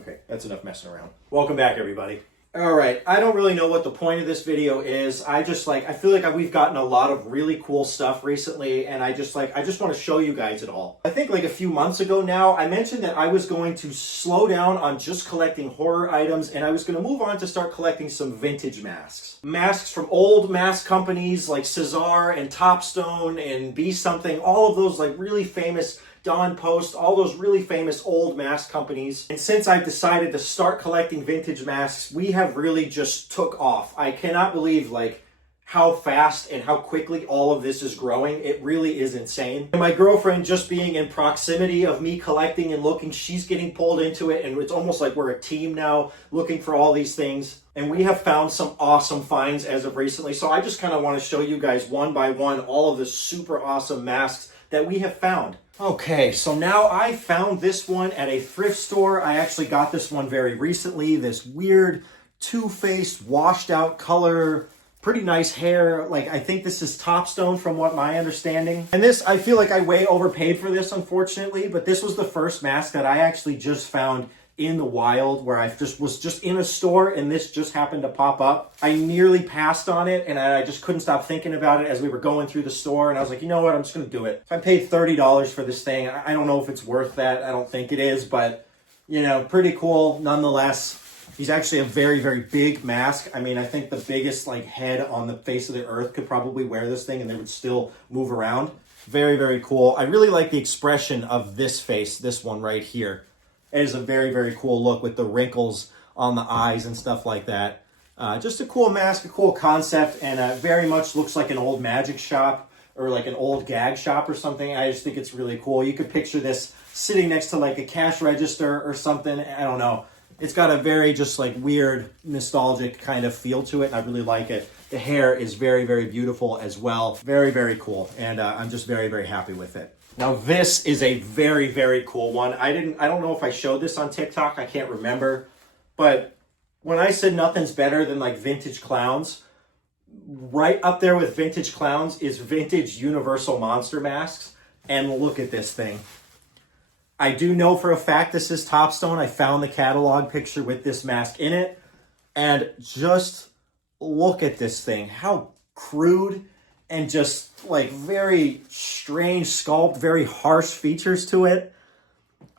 Okay, that's enough messing around. Welcome back, everybody. All right, I don't really know what the point of this video is. I feel like we've gotten a lot of really cool stuff recently, and I just want to show you guys it all. I think like a few months ago now, I mentioned that I was going to slow down on just collecting horror items, and I was going to move on to start collecting some vintage masks. Masks from old mask companies like Cesar and Topstone and Be Something, all of those like really famous Don Post, all those really famous old mask companies. And since I've decided to start collecting vintage masks, we have really just took off. I cannot believe like how fast and how quickly all of this is growing. It really is insane. And my girlfriend just being in proximity of me collecting and looking, she's getting pulled into it, and it's almost like we're a team now looking for all these things. And we have found some awesome finds as of recently. So I just kind of want to show you guys one by one all of the super awesome masks that we have found. Okay, so now I found this one at a thrift store. I actually got this one very recently. This weird two-faced washed out color, pretty nice hair. Like, I think this is Topstone from what my understanding. And this, I feel like I way overpaid for this, unfortunately, but this was the first mask that I actually just found in the wild, where I was just in a store and this just happened to pop up. I nearly passed on it, and I just couldn't stop thinking about it as we were going through the store, and I was like, you know what, I'm just gonna do it. So I paid $30 for this thing. I don't know if it's worth that. I don't think it is, but you know, pretty cool nonetheless. He's actually a very, very big mask. I mean, I think the biggest like head on the face of the earth could probably wear this thing and they would still move around. Very, very cool. I really like the expression of this face, this one right here. It is a very, very cool look with the wrinkles on the eyes and stuff like that. Just a cool mask, a cool concept, and very much looks like an old magic shop or like an old gag shop or something. I just think it's really cool. You could picture this sitting next to like a cash register or something. I don't know. It's got a very just like weird, nostalgic kind of feel to it, and I really like it. The hair is very, very beautiful as well. Very, very cool, and I'm just very, very happy with it. Now this is a very, very cool one. I don't know if I showed this on TikTok. I can't remember. But when I said nothing's better than like vintage clowns, right up there with vintage clowns is vintage Universal Monster masks. And look at this thing. I do know for a fact this is Topstone. I found the catalog picture with this mask in it. And just look at this thing. How crude and just like very strange sculpt, very harsh features to it.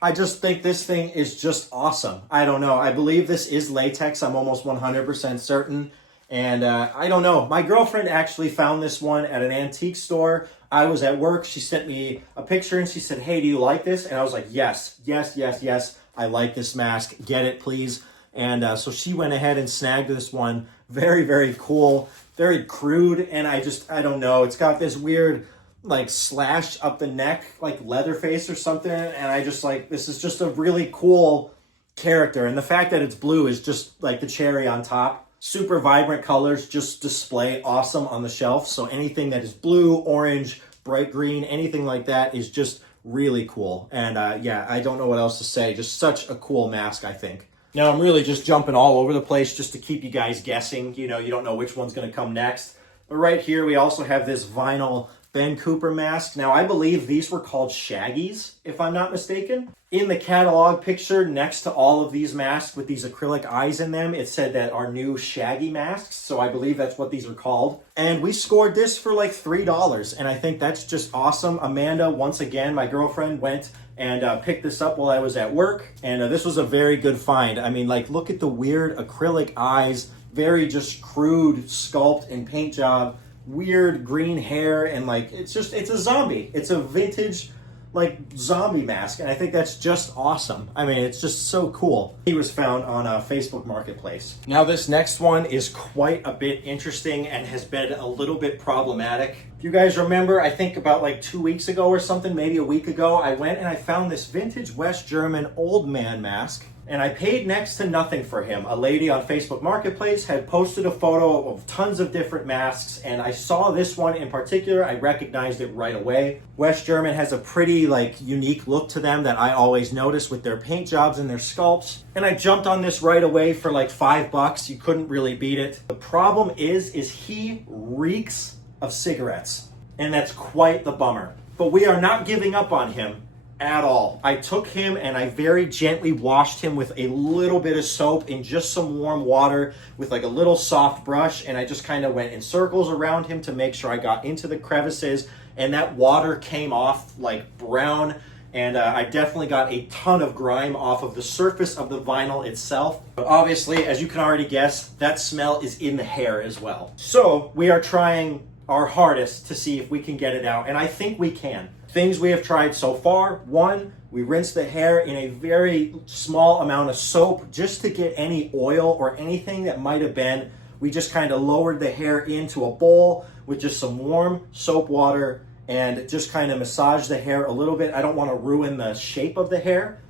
I just think this thing is just awesome. I don't know. I believe this is latex. I'm almost 100% certain. And I don't know. My girlfriend actually found this one at an antique store. I was at work. She sent me a picture and she said, hey, do you like this? And I was like, yes, yes, yes, yes. I like this mask. Get it, please. And so she went ahead and snagged this one. Very, very cool. Very crude. And I don't know. It's got this weird like slash up the neck, like Leatherface or something. And I just like, this is just a really cool character. And the fact that it's blue is just like the cherry on top. Super vibrant colors just display awesome on the shelf. So anything that is blue, orange, bright green, anything like that is just really cool. And yeah, I don't know what else to say. Just such a cool mask, I think. Now I'm really just jumping all over the place just to keep you guys guessing. You know, you don't know which one's going to come next. But right here, we also have this vinyl Ben Cooper mask. Now, I believe these were called Shaggies, if I'm not mistaken. In the catalog picture next to all of these masks with these acrylic eyes in them, it said that our new Shaggy masks. So I believe that's what these are called. And we scored this for like $3. And I think that's just awesome. Amanda, once again, my girlfriend, went and picked this up while I was at work. And this was a very good find. I mean, like, look at the weird acrylic eyes. Very just crude sculpt and paint job. Weird green hair, and like it's a zombie. It's a vintage like zombie mask, and I think that's just awesome. I mean, it's just so cool. He was found on a Facebook Marketplace. Now this next one is quite a bit interesting and has been a little bit problematic. If you guys remember, I think about like 2 weeks ago or something, maybe a week ago, I went and I found this vintage West German old man mask. And I paid next to nothing for him. A lady on Facebook Marketplace had posted a photo of tons of different masks, and I saw this one in particular. I recognized it right away. West German has a pretty like unique look to them that I always notice with their paint jobs and their sculpts. And I jumped on this right away for like $5. You couldn't really beat it. The problem is he reeks of cigarettes, and that's quite the bummer. But we are not giving up on him. at all. I took him and I very gently washed him with a little bit of soap in just some warm water with like a little soft brush, and I just kind of went in circles around him to make sure I got into the crevices, and that water came off like brown, and I definitely got a ton of grime off of the surface of the vinyl itself. But obviously, as you can already guess, that smell is in the hair as well. So we are trying our hardest to see if we can get it out, and I think we can. Things we have tried so far: one, we rinse the hair in a very small amount of soap just to get any oil or anything that might have been. We just kind of lowered the hair into a bowl with just some warm soap water and just kind of massage the hair a little bit. I don't want to ruin the shape of the hair.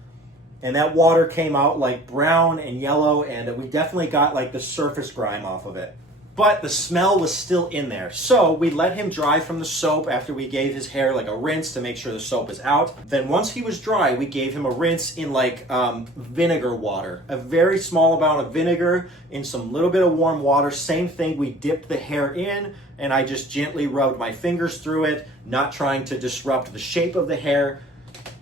And that water came out like brown and yellow, and we definitely got like the surface grime off of it. But the smell was still in there. So we let him dry from the soap after we gave his hair like a rinse to make sure the soap is out. Then once he was dry, we gave him a rinse in like vinegar water. A very small amount of vinegar in some little bit of warm water. Same thing, we dipped the hair in, and I just gently rubbed my fingers through it, not trying to disrupt the shape of the hair.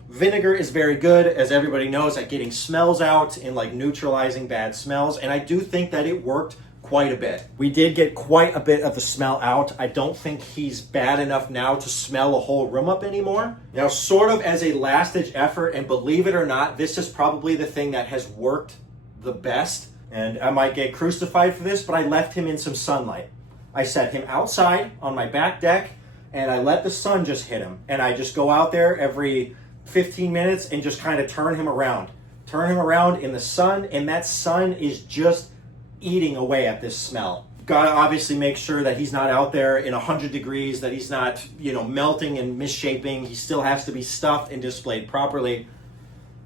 Vinegar is very good, as everybody knows, at getting smells out and like neutralizing bad smells. And I do think that it worked quite a bit. We did get quite a bit of the smell out. I don't think he's bad enough now to smell a whole room up anymore. Now, sort of as a last-ditch effort, and believe it or not, this is probably the thing that has worked the best. And I might get crucified for this, but I left him in some sunlight. I set him outside on my back deck, and I let the sun just hit him. And I just go out there every 15 minutes and just kind of turn him around. Turn him around in the sun, and that sun is just eating away at this smell. Gotta obviously make sure that he's not out there in 100 degrees, that he's not, melting and misshaping. He still has to be stuffed and displayed properly.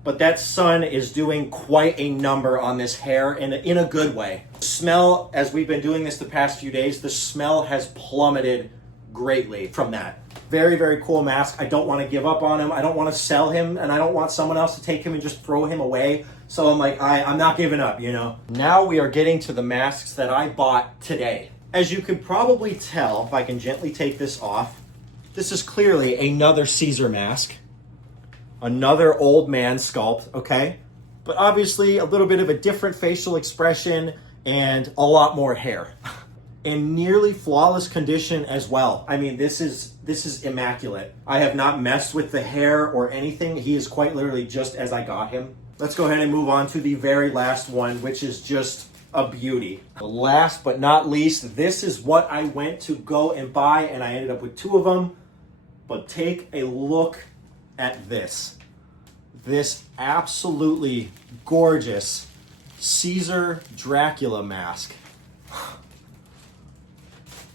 But that sun is doing quite a number on this hair in a good way. Smell, as we've been doing this the past few days, the smell has plummeted greatly from that. Very, very cool mask. I don't want to give up on him. I don't want to sell him, and I don't want someone else to take him and just throw him away. So I'm like, I'm not giving up, Now we are getting to the masks that I bought today. As you can probably tell, if I can gently take this off, this is clearly another Caesar mask. Another old man sculpt, okay? But obviously a little bit of a different facial expression and a lot more hair. In nearly flawless condition as well. I mean, this is immaculate. I have not messed with the hair or anything. He is quite literally just as I got him. Let's go ahead and move on to the very last one, which is just a beauty. Last but not least, this is what I went to go and buy, and I ended up with two of them. But take a look at this. This absolutely gorgeous Caesar Dracula mask.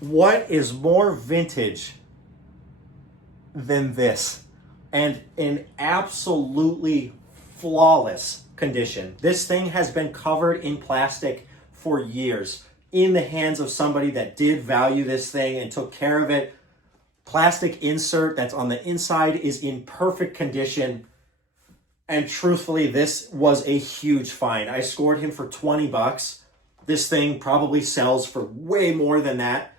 What is more vintage than this? And in absolutely flawless condition. This thing has been covered in plastic for years in the hands of somebody that did value this thing and took care of it. Plastic insert that's on the inside is in perfect condition. And truthfully, this was a huge find. I scored him for 20 bucks. This thing probably sells for way more than that.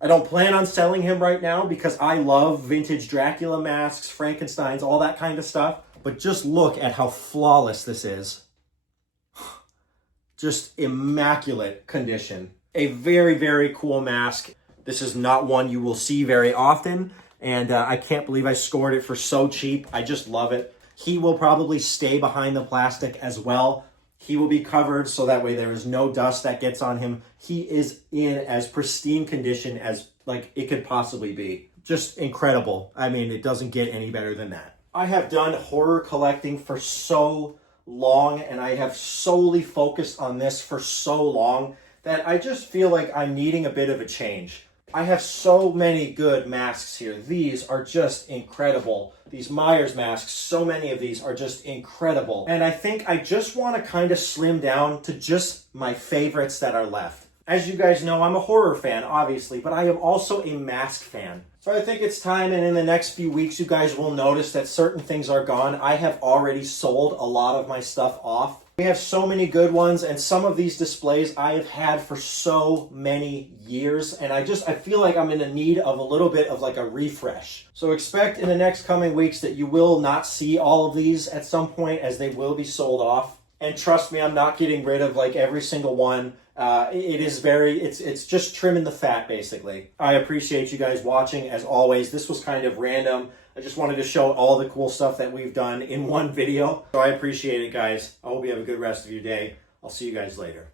I don't plan on selling him right now because I love vintage Dracula masks, Frankensteins, all that kind of stuff. But just look at how flawless this is. Just immaculate condition. A very, very cool mask. This is not one you will see very often. And I can't believe I scored it for so cheap. I just love it. He will probably stay behind the plastic as well. He will be covered so that way there is no dust that gets on him. He is in as pristine condition as like it could possibly be. Just incredible. I mean, it doesn't get any better than that. I have done horror collecting for so long, and I have solely focused on this for so long that I just feel like I'm needing a bit of a change. I have so many good masks here. These are just incredible. These Myers masks, so many of these are just incredible. And I think I just want to kind of slim down to just my favorites that are left. As you guys know, I'm a horror fan, obviously, but I am also a mask fan. So I think it's time, and in the next few weeks, you guys will notice that certain things are gone. I have already sold a lot of my stuff off. We have so many good ones, and some of these displays I have had for so many years, and I feel like I'm in the need of a little bit of like a refresh. So expect in the next coming weeks that you will not see all of these at some point, as they will be sold off. And trust me, I'm not getting rid of like every single one. It's just trimming the fat, basically. I appreciate you guys watching. As always, this was kind of random. I just wanted to show all the cool stuff that we've done in one video. So I appreciate it, guys. I hope you have a good rest of your day. I'll see you guys later.